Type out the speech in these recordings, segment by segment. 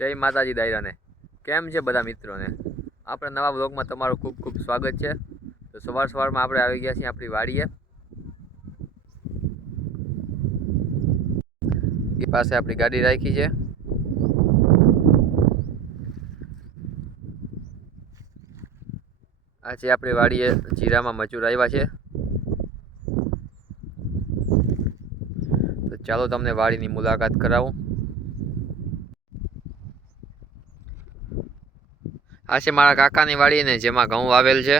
જય માતાજી દાયરાને. કેમ છે બધા મિત્રોને? આપણે નવા બ્લોગમાં તમારું ખૂબ ખૂબ સ્વાગત છે. તો સવાર સવારમાં આપણે આવી ગયા છીએ આપણી વાડીએ. એ પાસે આપણી ગાડી રાખી છે. આ છે આપણી વાડીએ જીરામાં મજૂર આવ્યા છે. તો ચાલો તમને વાડીની મુલાકાત કરાવું. આ છે મારા કાકાની વાડી ને જેમાં ઘઉં વાવેલ છે.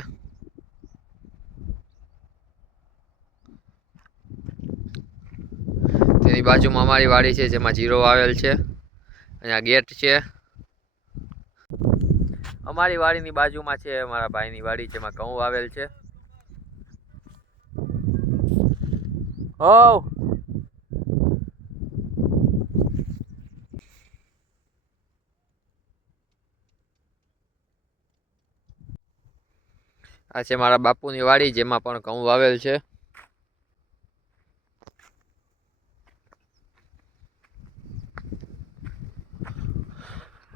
તેની બાજુમાં અમારી વાડી છે જેમાં જીરો વાવેલ છે. અહીંયા ગેટ છે. અમારી વાડીની બાજુમાં છે મારા ભાઈની વાડી જેમાં ઘઉં વાવેલ છે. હો આ છે મારા બાપુની વાડી, જેમાં પણ ઘઉં વાવેલ છે.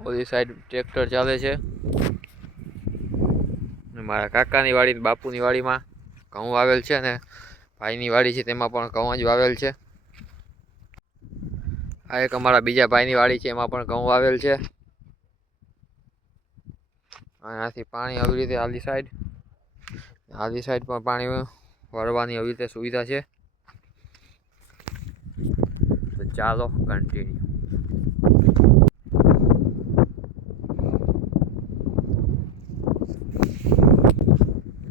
ઓલી સાઈડ ટ્રેક્ટર ચાલે છે. મારા કાકાની વાડી બાપુની વાડીમાં ઘઉં વાવેલ છે અને ભાઈની વાડી છે તેમાં પણ ઘઉં જ વાવેલ છે. આ એક અમારા બીજા ભાઈની વાડી છે, એમાં પણ ઘઉં વાવેલ છે. અહીંયાથી પાણી આવી રીતે આલી સાઈડ. આલી સાઈડ પણ પાણી વળવાની આવી રીતે સુવિધા છે. તો ચાલો કન્ટિન્યુ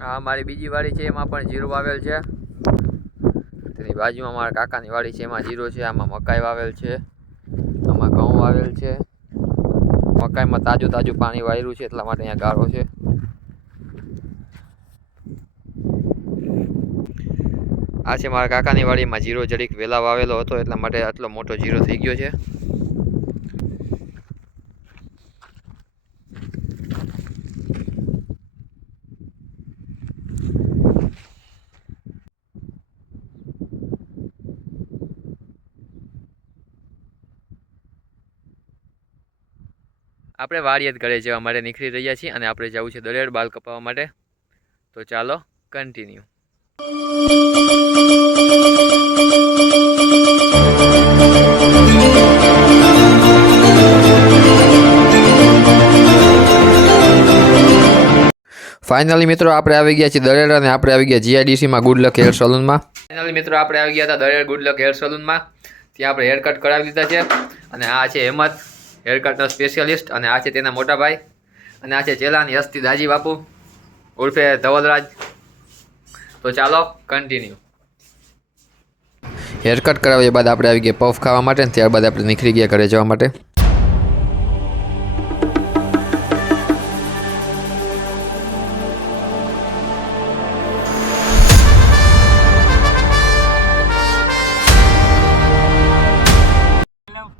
આ મારી બીજી વાડી છે, એમાં પણ જીરું વાવેલ છે. તેની બાજુમાં મારા કાકાની વાડી છે, એમાં જીરો છે, આમાં મકાઈ વાવેલ છે, આમાં ઘઉં વાવેલ છે. મકાઈમાં તાજું તાજું પાણી વાયરું છે, એટલા માટે અહીંયા ગાળો છે. આ છે મારા કાકાની વાડીમાં જીરો જરીક વેલા વાવેલો હતો, એટલા માટે આટલો મોટો જીરો થઈ ગયો છે. આપણે વાડિયાત ઘરે જવા માટે નીકળી રહ્યા છીએ અને આપણે જવું છે દરેડ બાલ કપાવવા માટે. તો ચાલો કન્ટિન્યુ ફાઇનલી મિત્રો, આપણે આવી ગયા છીએ દરેડ અને આપણે આવી ગયા જીઆઈડીસીમાં ગુડ લક હેર સલૂનમાં ફાઇનલી મિત્રો, આપણે આવી ગયા હતા દરેડ ગુડ લક હેર સલૂનમાં ત્યાં આપણે હેર કટ કરાવી દીધા છે. અને આ છે હેમત હેર કટનો સ્પેશિયાલિસ્ટ અને આ છે તેના મોટા ભાઈ. અને આ છે ચેલાની હસ્તી દાજી બાપુ. ઉર્ફે ધવલરાજ. તો ચાલો કન્ટિન્યુ હેર કટ કરાવ્યા બાદ આપણે આવી ગયા પફ ખાવા માટે અને ત્યારબાદ આપણે નીકળી ગયા ઘરે જવા માટે.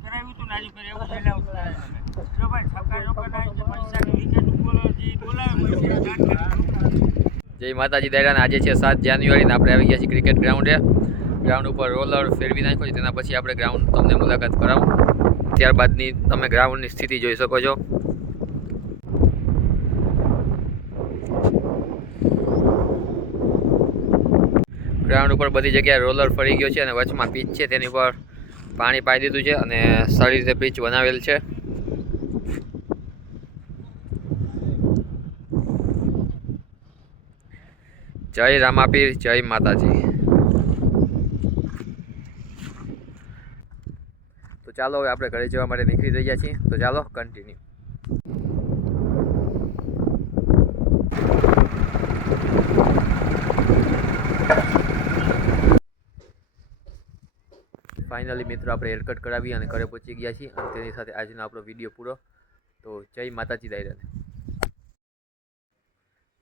કરાવ્યું હતું ને આજે ફરી એવું પહેલા કરાવ્યું જો ભાઈ છક્કા ચોક્કા ના જે પૈસાની વિકેટ ઉપર જે બોલાવે પછી સ્ટાર્ટ કરી જય માતાજી દાયરાને આજે છે સાત જાન્યુઆરીને આપણે આવી ગયા છીએ ક્રિકેટ ગ્રાઉન્ડે ગ્રાઉન્ડ ઉપર રોલર ફેરવી નાખ્યો છે, તેના પછી આપણે ગ્રાઉન્ડ તમને મુલાકાત કરાવું. ત્યારબાદની તમે ગ્રાઉન્ડની સ્થિતિ જોઈ શકો છો. ગ્રાઉન્ડ ઉપર બધી જગ્યાએ રોલર ફરી ગયો છે અને વચમાં પીચ છે, તેની ઉપર પાણી પાઈ દીધું છે અને સારી રીતે પીચ બનાવેલ છે. જય રામાપીર, જય માતાજી. તો ચાલો હવે આપણે ઘરે જવા માટે નીકળી રહ્યા છીએ. તો ચાલો કન્ટિન્યુ ફાઇનલી મિત્રો, આપણે હેરકટ કરાવી અને ઘરે પહોંચી ગયા છીએ અને તેની સાથે આજનો આપણો વીડિયો પૂરો. તો જય માતાજી દાયરાને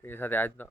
તેની સાથે આજનો